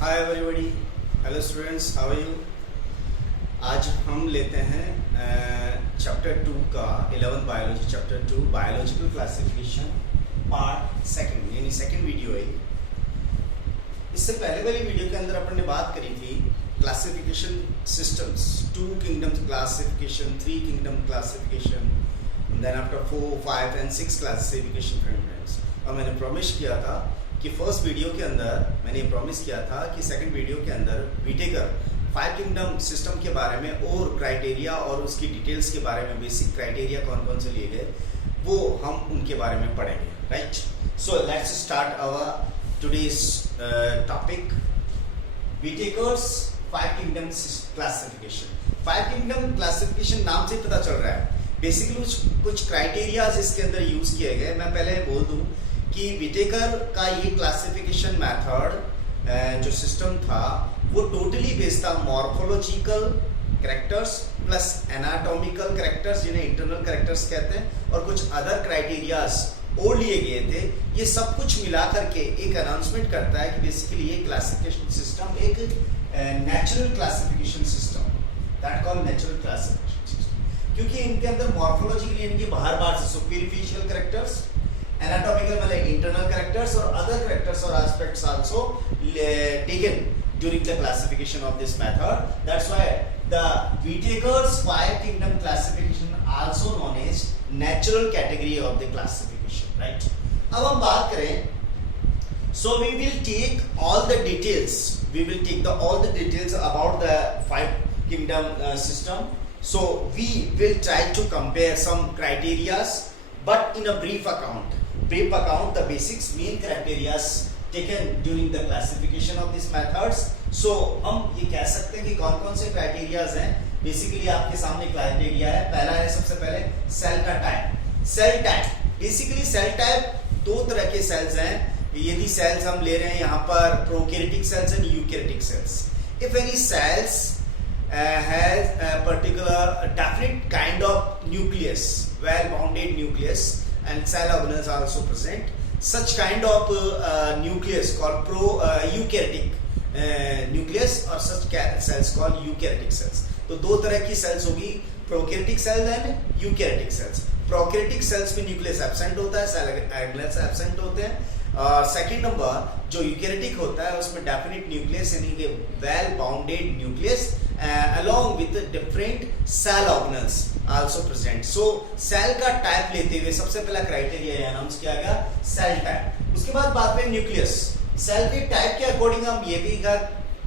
Hi everybody, hello students, how are you. आज हम लेते हैं चैप्टर 2 का 11 biology, chapter 2 biological classification part second, यानी सेकंड वीडियो है। इससे पहले वाली वीडियो के अंदर अपन ने बात करी थी classification systems, 2 kingdoms classification, 3 kingdom classification, then after 4, 5 and 6 classification friends. और मैंने प्रॉमिस किया था कि फर्स्ट वीडियो के अंदर मैंने प्रॉमिस किया था कि सेकंड वीडियो के अंदर विटेकर 5 किंगडम सिस्टम के बारे में और क्राइटेरिया और उसकी डिटेल्स के बारे में, बेसिक क्राइटेरिया कौन कौन से लिए गए वो हम उनके बारे में पढ़ेंगे, right. So let's start our today's topic, Whittaker's 5 kingdom classification. 5 kingdom classification नाम से पता चल रहा है बेसिकली कुछ क्राइटेरियाज इसके अंदर यूज किए गए। मैं पहले बोल दूं कि विटेकर का ये क्लासिफिकेशन मेथड जो सिस्टम था वो टोटली बेस्ड था morphological characters plus anatomical characters, जिन्हें इंटरनल कैरेक्टर्स कहते हैं, और कुछ अदर क्राइटेरियाज और लिए गए थे। ये सब कुछ मिला करके एक अनाउंसमेंट करता है कि बेसिकली ये क्लासिफिकेशन सिस्टम एक natural classification system, that called natural classification system, क्योंकि इनके अंदर मॉर्फोलॉजिकली इनके बाहर से सुपरफिशियल कैरेक्टर्स, anatomical मतलब internal characters और other characters or aspects also taken during the classification of this method. That's why the Whittaker's 5 kingdom classification also known as natural category of the classification, right? अब हम बात करें, so we will take all the details. We will take all the details about the 5 kingdom system. So we will try to compare some criterias, but in a brief account, the basics, main criteria taken during the classification of these methods. So हम ये कह सकते हैं कि कौन कौन से criterias हैं। बेसिकली आपके सामने क्राइटेरिया है, पहला है सबसे पहले सेल का type. Cell type, basically cell type 2 तरह के सेल्स हैं। यदि सेल्स हम ले रहे हैं यहाँ पर prokaryotic cells and eukaryotic cells. If any cells has a particular definite kind of nucleus, well bounded nucleus, and cell organelles are also present. Such kind of nucleus called eukaryotic nucleus, or such cells called eukaryotic cells. तो 2 तरह की sales होगी, prokaryotic cells and eukaryotic sales. Prokaryotic cells में nucleus absent होता है, cell organelles absent होते हैं। और सेकंड नंबर जो यूकैरियोटिक होता है उसमें डेफिनेट न्यूक्लियस यानी कि well bounded nucleus along with different cell organelles also present. So cell का टाइप लेते हुए सबसे पहला क्राइटेरिया अनाउंस किया गया सेल टाइप। उसके बाद बात करें न्यूक्लियस। सेल के टाइप के अकॉर्डिंग हम ये भी कहा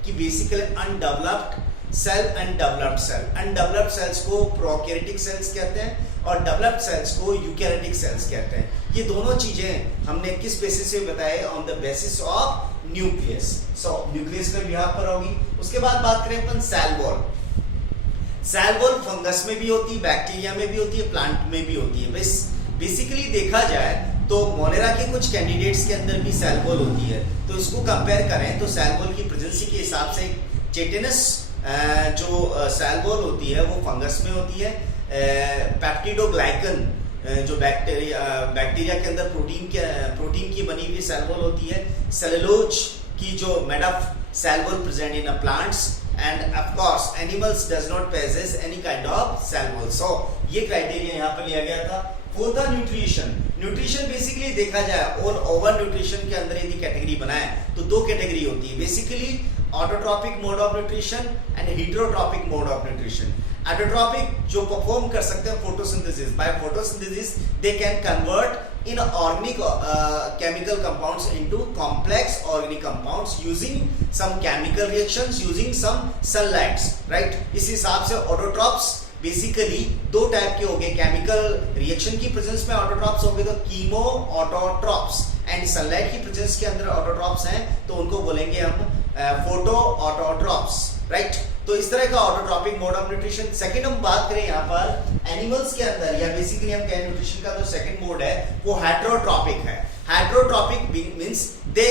कि basically undeveloped cell and developed cell. Undeveloped cells को प्रोकैरियोटिक सेल्स कहते हैं और डेवलप्ड सेल्स को यूकैरियोटिक सेल्स कहते हैं। ये दोनों चीजें हमने किस बेसिस पे बताए? On the basis of nucleus. So nucleus का यहाँ पर होगी। उसके बाद बात करें अपन cell wall. Cell wall fungus में भी होती है, बैक्टीरिया में भी होती है, प्लांट में भी होती है। बेसिकली देखा जाए तो मोनेरा के कुछ कैंडिडेट्स के अंदर भी सेल वॉल होती है। तो इसको कंपेयर करें तो सेल वॉल की प्रेजेंसी के हिसाब से चिटिनस जो सेल वॉल होती है वो फंगस में होती है। पेप्टिडोग्लाइकन जो बैक्टीरिया के अंदर प्रोटीन की बनी हुई सेल वॉल होती है। सेलुलोज की जो made of cell wall present in plants, and of course animals does not possess any kind of cell wall. So ये क्राइटेरिया यहाँ पर लिया गया था। फोर्थ था न्यूट्रिशन। न्यूट्रिशन बेसिकली देखा जाए और ओवर न्यूट्रिशन के अंदर यदि कैटेगरी बनाए तो 2 कैटेगरी होती है, basically autotrophic mode of nutrition and heterotrophic mode of nutrition. Autotrophic जो परफॉर्म कर सकते हैं photosynthesis, by photosynthesis they can convert in organic chemical compounds into complex organic compounds using some chemical reactions, using some sunlights, right? इस हिसाब से autotrophs basically 2 type के हो गए। केमिकल रिएक्शन की प्रेजेंस में ऑटोट्रॉप्स हो गए तो कीमो ऑटोट्रॉप्स, एंड सनलाइट की प्रेजेंस के अंदर ऑटोट्रॉप्स हैं तो उनको बोलेंगे हम फोटो ऑटोट्रॉप्स, राइट। तो इस तरह का autotrophic mode of nutrition. Second हम बात करें यहाँ पर एनिमल्स के अंदर, या बेसिकली हम कहें न्यूट्रिशन का जो सेकंड मोड है वो हेटेरोट्रॉपिक है। Heterotrophic means they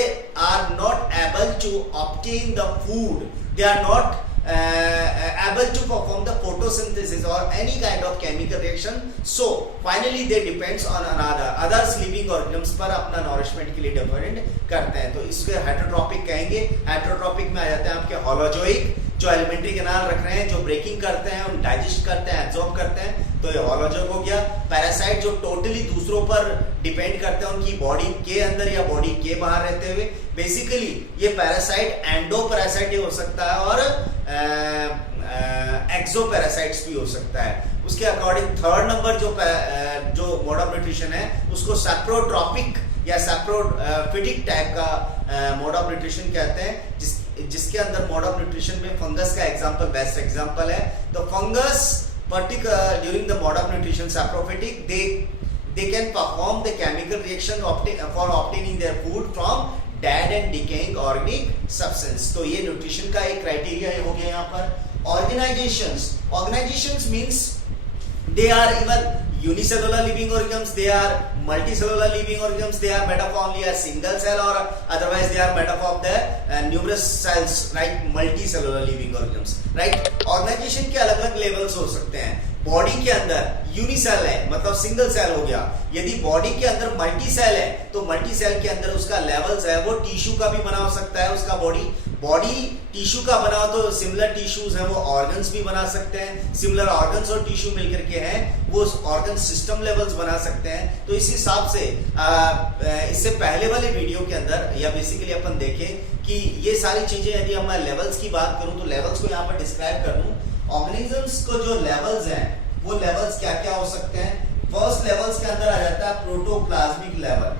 are not able to obtain the food, they are not able to perform the photosynthesis or any kind of chemical reaction. So finally they depends on another others living organisms पर अपना nourishment के लिए depend करते हैं. तो इसको heterotrophic कहेंगे. Heterotrophic में आ जाते हैं आपके holozoic, जो एलिमेंट्री कैनाल रख रहे हैं, जो ब्रेकिंग करते हैं, उन डाइजेस्ट करते हैं, एब्जॉर्ब करते हैं, तो ये हॉलोजोइक हो गया. पैरासाइट जो टोटली दूसरों पर डिपेंड करते हैं उनकी बॉडी के अंदर या बॉडी के बाहर रहते हुए. बेसिकली ये पैरासाइट एंडो पैरासाइट हो सकता है और एक्सो पैरासाइट्स भी हो सकता है. उसके अकॉर्डिंग थर्ड नंबर जो मोड ऑफ न्यूट्रिशन है उसको सैप्रोट्रॉपिक या सैप्रोफिटिक टाइप का मोड ऑफ न्यूट्रिशन कहते हैं, जिसके अंदर मोड ऑफ न्यूट्रिशन में फंगस का एग्जांपल बेस्ट एग्जांपल है. तो fungus particular during the mode of nutrition saprophytic they can perform the chemical reaction for obtaining their food from dead and decaying organic substance. तो ये nutrition का एक criteria हो गया यहाँ पर. Organizations means they are even unicellular living organisms, they are multicellular living organisms, they are made up only a single cell or otherwise they are made up of the numerous cells, right? Multicellular living organisms, right? Organization के अलग अलग levels हो सकते हैं. Body के अंदर unicell है मतलब सिंगल सेल हो गया. यदि बॉडी के अंदर मल्टी सेल है तो मल्टी सेल के अंदर उसका लेवल्स है, वो टिश्यू का भी बना हो सकता है. उसका बॉडी टिश्यू का बना हो तो सिमिलर टिश्यूज हैं वो ऑर्गन्स भी बना सकते हैं. सिमिलर ऑर्गन्स और टिश्यू मिलकर के हैं वो ऑर्गन सिस्टम लेवल्स बना सकते हैं. तो इस हिसाब से इससे पहले वाले वीडियो के अंदर या बेसिकली अपन देखें कि ये सारी चीजें, यदि हम लेवल्स की बात करूं तो लेवल्स को यहाँ पर डिस्क्राइब कर दूं. ऑर्गेनिजम्स को जो लेवल्स हैं वो लेवल्स क्या क्या हो सकते हैं. फर्स्ट लेवल्स के अंदर आ जाता है प्रोटोप्लाज्मिक लेवल,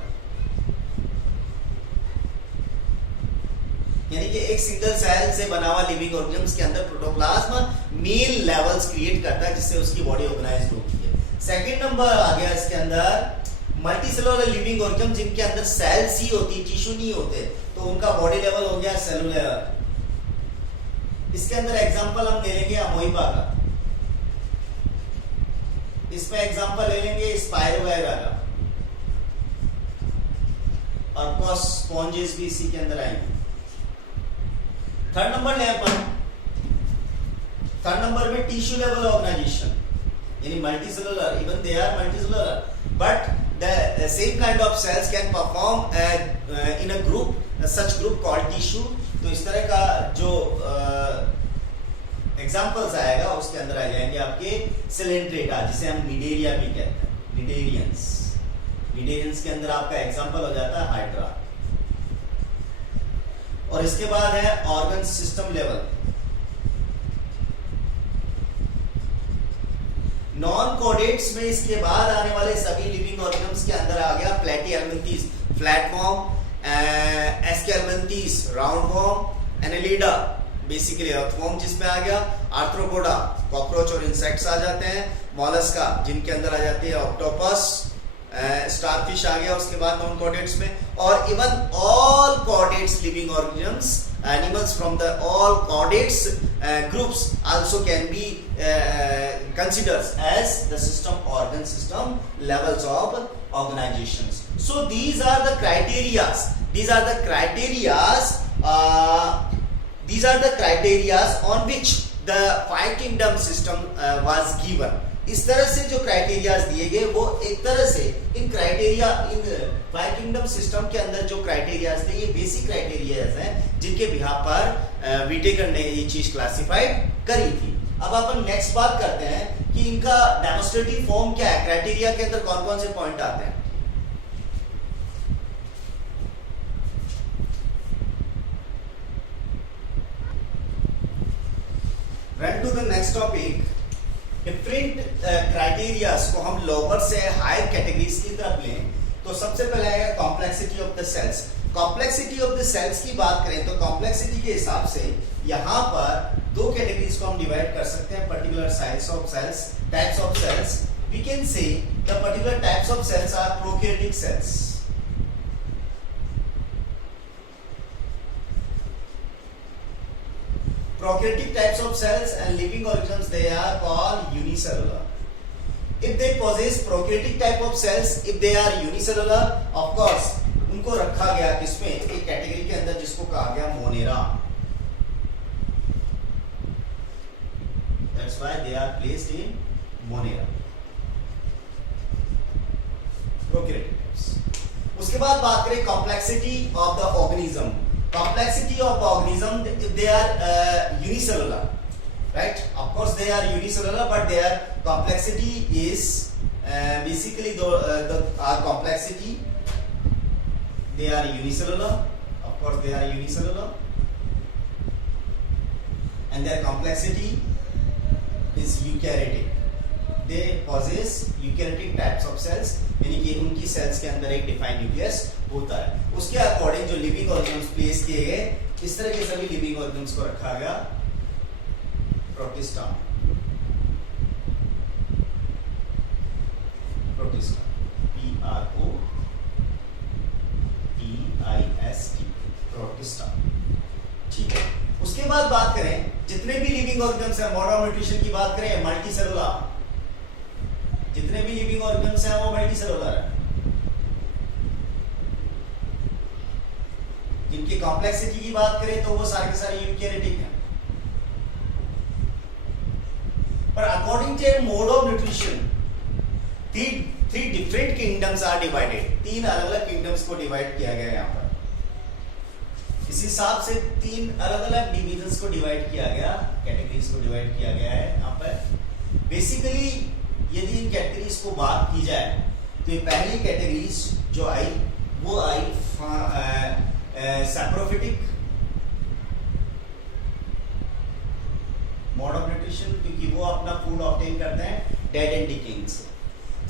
यानी कि एक सिंगल सेल से बना हुआ लिविंग ऑर्गेनिजम्स के अंदर प्रोटोप्लाज्म मेल लेवल्स क्रिएट करता है जिससे उसकी बॉडी ऑर्गेनाइज्ड होती है. सेकंड नंबर आ गया इसके अंदर मल्टीसेलुलर लिविंग ऑर्गेनिजम जिनके अंदर सेल्स ही होती, टिश्यू नहीं होते, तो उनका बॉडी लेवल हो गया सेलुलर. इसके अंदर एग्जांपल हम ले लेंगे अमोइबा का, इसमें एग्जांपल ले लेंगे स्पाइरोगाइरा का, और स्पॉन्जेस भी इसी के अंदर आएंगे. थर्ड नंबर ले अपन, थर्ड नंबर में टिश्यू लेवल ऑर्गेनाइजेशन यानी multicellular. Even they are multicellular but the same kind of cells can perform in a group, such group called tissue. तो इस तरह का जो एग्जांपल्स आएगा उसके अंदर आ जाएंगे आपके सिलेंट्रेटा, जिसे हम निडेरिया भी कहते हैं, निडेरियंस के अंदर आपका एग्जांपल हो जाता है हाइड्रा. और इसके बाद है ऑर्गन सिस्टम लेवल. नॉन कोडेट्स में इसके बाद आने वाले सभी लिविंग ऑर्गेनिजम्स के अंदर आ गया platyhelminthes flatworm, aschelminthes roundworm, annelida basically earthworm जिसमें आ गया, आर्थ्रोपोडा कॉकरोच और इंसेक्ट्स आ जाते हैं, मॉलस्का जिनके अंदर आ जाती है ऑक्टोपस, स्टारफिश आ गया उसके बाद नॉन कोडेट्स में, और even all कोडेट्स living organisms animals from the all chordates groups also can be considered as the system organ system levels of organizations. So these are the criterias, these are the criterias on which the five kingdom system was given. इस तरह से जो criterias दिए गए वो एक तरह से in criteria, in five kingdom system के अंदर जो क्राइटेरियाज थे ये बेसिक क्राइटेरियाज हैं जिनके बिहाफ पर विटेकर ने ये चीज क्लासिफाइड करी थी. अब अपन नेक्स्ट बात करते हैं कि इनका डेमोन्स्ट्रेटिव फॉर्म क्या है, क्राइटेरिया के अंदर कौन कौन से पॉइंट आते हैं. Run to the next topic. Different criterias को हम लोअर से हायर कैटेगरीज की तरफ लें तो सबसे पहले आएगा complexity of the cells. Complexity of the cells की बात करें तो कॉम्प्लेक्सिटी के हिसाब से यहाँ पर दो कैटेगरीज को हम डिवाइड कर सकते हैं. Particular types of cells. We can say the particular types of cells are prokaryotic cells. Prokaryotic types of cells and living organisms, they are called unicellular. If they possess prokaryotic type of cells, if they are unicellular, of course, उनको रखा गया किसमें, एक category के अंदर जिसको कहा गया Monera. That's why they are placed in Monera, prokaryotic types. उसके बाद बात करें complexity of the organism. Complexity of organism, they are unicellular, right? Of course they are unicellular, but their complexity is basically our complexity, they are unicellular, of course they are unicellular, and their complexity is eukaryotic, they possess eukaryotic types of cells, यानी कि उनकी sales के अंदर एक defined nucleus होता है। उसके according जो लिविंग ऑर्गेनिज्म्स प्लेस किए गए, इस तरह के सभी लिविंग ऑर्गेनिज्म्स को रखा गया प्रोटिस्टा, प्रोटिस्टा, PROTIST, प्रोटिस्टा। ठीक है। उसके बाद बात करें जितने भी लिविंग ऑर्गेनिज्म्स हैं, मोड ऑफ न्यूट्रिशन की बात करें, मल्टी सेलुलर, जितने भी लिविंग ऑर्गेनिज्म्स हैं वो मल्टी सेलुलर है। जिनकी कॉम्प्लेक्सिटी की बात करें तो वो सारे के सारे यूकैरियोटिक हैं। But according to mode of nutrition, three different kingdoms are divided. तीन अलग अलग kingdoms को divide किया गया है यहाँ पर। इस हिसाब से तीन अलग अलग divisions को divide किया गया, categories को divide किया गया है यहाँ पर। Basically यदि इन categories को बात की जाए तो ये पहली categories जो आई वो आई saprophytic मोड ऑफ न्यूट्रिशन, क्योंकि वो अपना फूड ऑब्टेन करते हैं डेड एंड डिकेइंग से।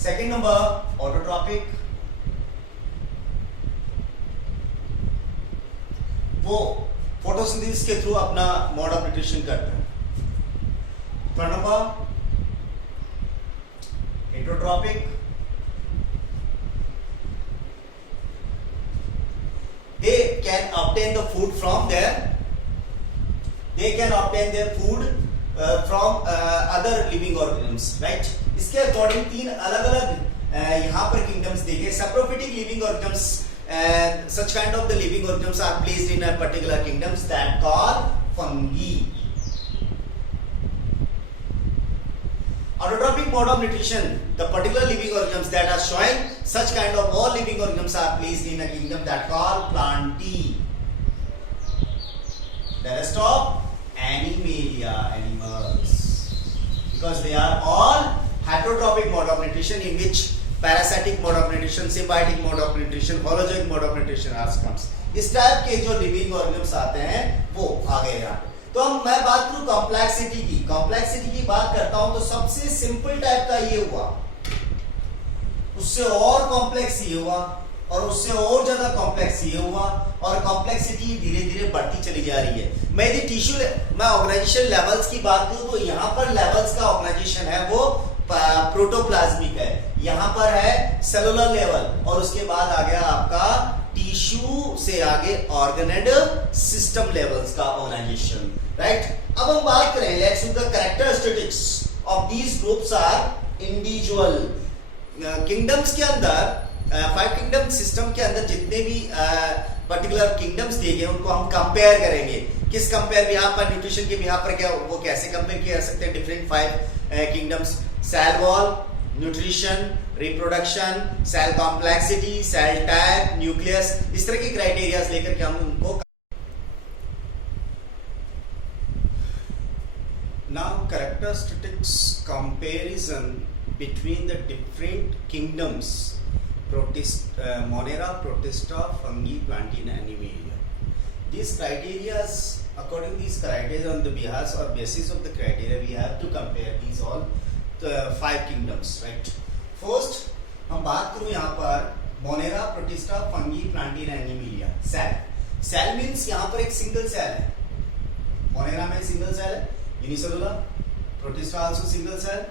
सेकंड नंबर ऑटोट्रॉपिक, वो फोटोसिंथेसिस के थ्रू अपना मोड ऑफ न्यूट्रिशन करते हैं। Third number heterotrophic, they can obtain the food from their food from other living organisms, right? इसके अकॉर्डिंग तीन अलग अलग यहाँ पर किंगडम्स देखे। saprophytic living organisms, such kind of the living organisms are placed in a particular kingdoms that called fungi. Autotrophic mode of nutrition, the particular living organisms that are showing such kind of all living organisms are placed in a kingdom that called plantae. The rest of Animalia, animals, because they are all heterotrophic mode of nutrition, in which parasitic mode of nutrition, symbiotic mode of nutrition, holozoic mode of nutrition comes. इस type के जो living organisms आते हैं वो आ गए यहाँ पे। तो मैं बात करूं कॉम्प्लेक्सिटी की बात करता हूं तो सबसे सिंपल टाइप का ये हुआ, उससे और कॉम्प्लेक्स ये हुआ, और उससे और ज्यादा कॉम्प्लेक्स ये हुआ, और कॉम्प्लेक्सिटी धीरे धीरे बढ़ती चली जा रही है। मैं यदि मैं ऑर्गेनाइजेशन लेवल्स की बात करूं तो यहाँ पर लेवल्स का ऑर्गेनाइजेशन है वो प्रोटोप्लाज्मिक है, यहाँ पर है सेलुलर लेवल, और उसके बाद आ गया आपका टिश्यू से आगे ऑर्गेनेड सिस्टम लेवल्स का ऑर्गेनाइजेशन, राइट। अब हम बात करें let's see the characteristics of these groups or individual kingdoms के अंदर, 5 किंगडम सिस्टम के अंदर जितने भी पर्टिकुलर किंगडम्स दिए गए उनको हम कंपेयर करेंगे। किस कंपेयर यहाँ पर न्यूट्रिशन के यहाँ पर क्या वो कैसे कंपेयर किया जा सकते हैं different 5 kingdoms, cell wall, nutrition, reproduction, cell complexity, cell type, nucleus, इस तरह के क्राइटेरियाज लेकर के हम उनको। Now characteristics comparison between the different kingdoms, Monera, Protista, fungi, plantae, and Animalia. These criteria, according to these criteria, on the basis of the criteria, we have to compare these all the 5 kingdoms, right? First, हम बात करूँ यहाँ पर Monera, Protista, fungi, plantae, and Animalia. Cell means यहाँ पर एक single cell है। Monera में single cell है, unicellular. Protista also single cell.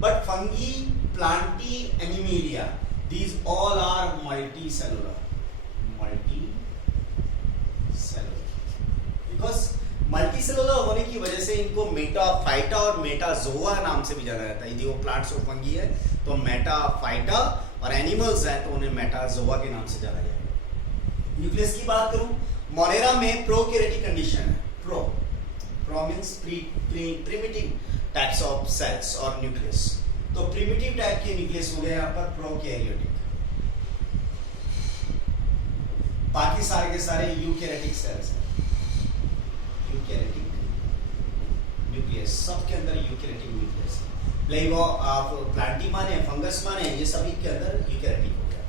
But fungi, plantae, Animalia, these all are multicellular, because multicellular होने की वजह से इनको मेटाफाइटा और मेटाजोआ नाम से भी जाना जाता है। यदि वो प्लांट्स और फंगी है तो मेटाफाइटा, और एनिमल्स है तो उन्हें मेटाजोआ के नाम से जाना जाएगा। न्यूक्लियस की बात करूं, मोनेरा में प्रोकैरियोटिक कंडीशन है, pro means primitive types of cells और न्यूक्लियस। तो प्रिमिटिव टाइप के न्यूक्लियस हो गए यहाँ पर प्रोकैरियोटिक, बाकी सारे के सारे यूकैरियोटिक सेल्स हैं। यूकैरियोटिक न्यूक्लियस, सबके अंदर यूकैरियोटिक न्यूक्लियस है। आप प्लांटी माने, फंगस माने, ये सभी के अंदर यूकैरियोटिक हो गया।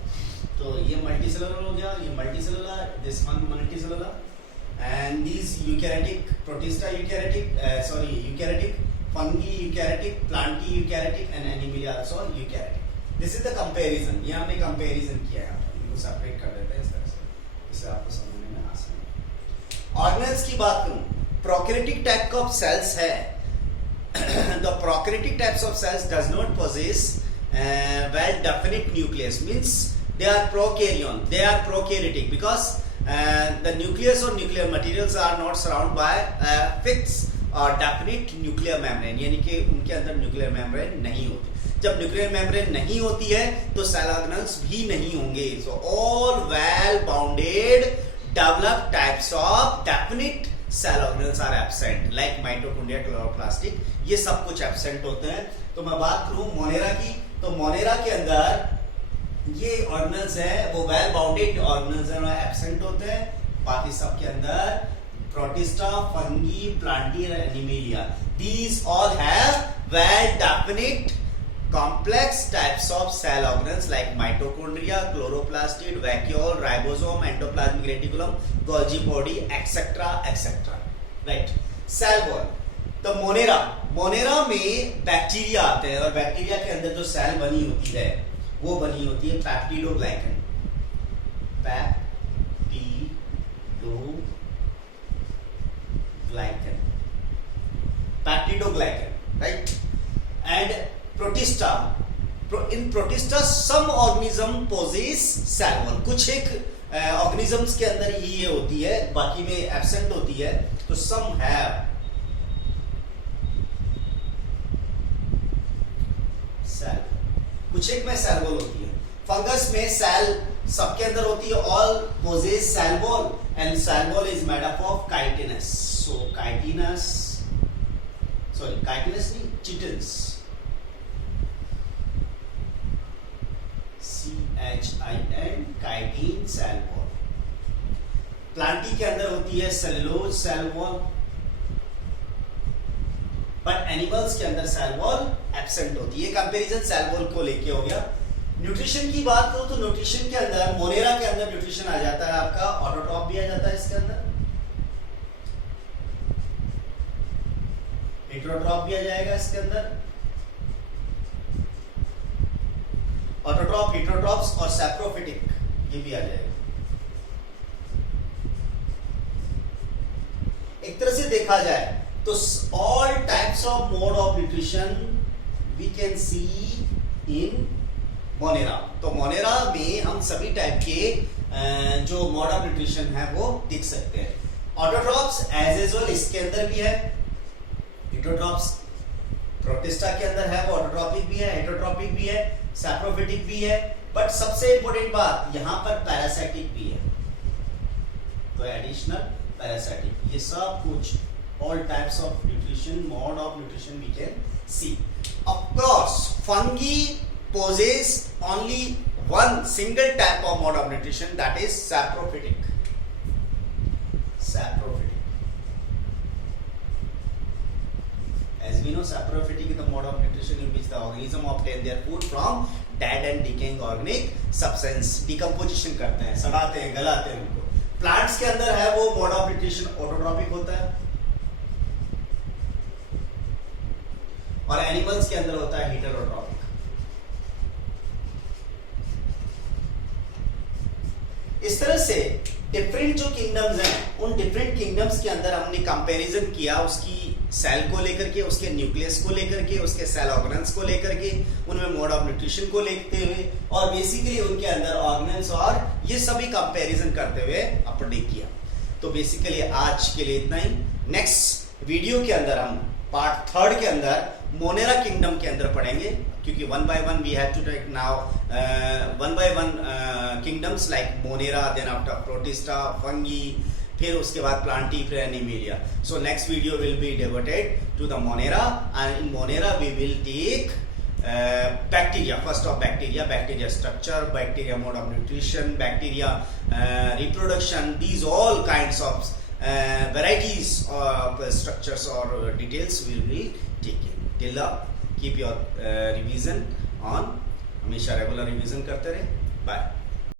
तो ये मल्टीसेलुलर हो गया, ये multicellular, this one multicellular and this eukaryotic, protista eukaryotic, eukaryotic, fungi eukaryotic, Plantae eukaryotic and Animalia also eukaryotic. This is the comparison, ये हमने कंपैरिजन किया है, इनको सेपरेट कर देते हैं इस तरह से, इससे आपको समझने में आसान है। ऑर्गेनेल्स की बात करूं, प्रोकैरियोटिक टाइप ऑफ सेल्स है। The prokaryotic types of cells does not possess well definite nucleus, means they are prokaryon, they are prokaryotic because the nucleus or nuclear materials are not surrounded by a fixed or definite nuclear membrane, यानी कि उनके अंदर nuclear membrane नहीं होती। जब nuclear membrane नहीं होती है तो cell organelles भी नहीं होंगे। So all well bounded developed types of definite cell organelles are absent like mitochondria, chloroplast, ये सब कुछ एब्सेंट होते हैं। तो मैं बात करूं मोनेरा की, तो मोनेरा के अंदर ये ऑर्गेनल्स है वो वेल बाउंडेड ऑर्गेनल्स हैं, एब्सेंट होते हैं। बाकी सब के अंदर protista, fungi, Plantae, Animalia, these all have well definite complex types of cell organelles like mitochondria, chloroplastid, vacuole, ribosome, endoplasmic reticulum, Golgi body, etc. etc. Right? Cell wall. तो Monera में bacteria आते हैं और बैक्टीरिया के अंदर जो cell बनी होती है वो बनी होती है peptidoglycan, right? And protista, in protista some organism possess cell wall, कुछ एक ऑर्गेनिजम्स के अंदर ही ये होती है, बाकी में एब्सेंट होती है। तो some have सेल, कुछ एक में सेल वॉल होती है। फंगस में सेल सबके अंदर होती है, all possess cell wall and cell wall is made up of chitinous. So chitinous नहीं, chitins, CHIN, chitin cell wall. Plantae के अंदर होती है cellulose cell wall, but animals के अंदर सेल वॉल एब्सेंट होती है। कंपैरिजन सेल वॉल को लेके हो गया। न्यूट्रिशन की बात करो तो न्यूट्रिशन के अंदर मोनेरा के अंदर न्यूट्रिशन आ जाता है आपका, ऑटोट्रॉप भी आ जाता है इसके अंदर, हेटेरोट्रॉप भी आ जाएगा इसके अंदर, ऑटोट्रॉप, हेटेरोट्रॉप्स और सैप्रोफिटिक ये भी आ जाएगा। एक तरह से देखा जाए तो all types of mode of nutrition we can see in Monera. तो मोनेरा में हम सभी टाइप के जो मोड ऑफ न्यूट्रिशन है वो दिख सकते हैं। ऑटोट्रॉप्स एज यूजुअल इसके अंदर भी है, हेटेरोट्रॉप्स प्रोटिस्टा के अंदर है, वो ऑटोट्रॉपिक भी है, हेटेरोट्रॉपिक भी है, सैप्रोफिटिक भी है, बट सबसे इंपॉर्टेंट बात यहाँ पर पैरासाइटिक भी है। तो एडिशनल पैरासाइटिक, ये सब कुछ all types of nutrition, mode of nutrition we can see. Of course, fungi possess only one single type of mode of nutrition, that is saprophytic. As we know, saprophytic is the mode of nutrition in which the organism obtain their food from dead and decaying organic substance. Decomposition करते हैं, सड़ाते हैं, गलाते हैं उनको। Plants के अंदर है वो mode of nutrition autotrophic होता है, और एनिमल्स के अंदर होता है हेटेरोट्रॉपिक। इस तरह से डिफरेंट जो किंगडम्स हैं उन डिफरेंट किंगडम्स के अंदर हमने कंपैरिजन किया, उसकी सेल को लेकर के, उसके न्यूक्लियस को लेकर के, उसके सेल ऑर्गेनल्स को लेकर के, उनमें मोड ऑफ न्यूट्रिशन को लेते हुए और बेसिकली उनके अंदर ऑर्गेनल्स और ये सभी कंपैरिजन करते हुए अपने किया। तो बेसिकली आज के लिए इतना ही। नेक्स्ट वीडियो के अंदर हम पार्ट 3 के अंदर मोनेरा किंगडम के अंदर पढ़ेंगे, क्योंकि one by one we have to take now one by one kingdoms like Monera, then after Protista, fungi, फिर उसके बाद प्लांटिफेरा Animalia. So next video will be devoted to the Monera, and in Monera we will take bacteria. First of bacteria structure, bacteria mode of nutrition, bacteria reproduction. These all kinds of varieties of structures or details we will take in. Till up, keep your revision on. हमेशा regular revision करते रहे. Bye.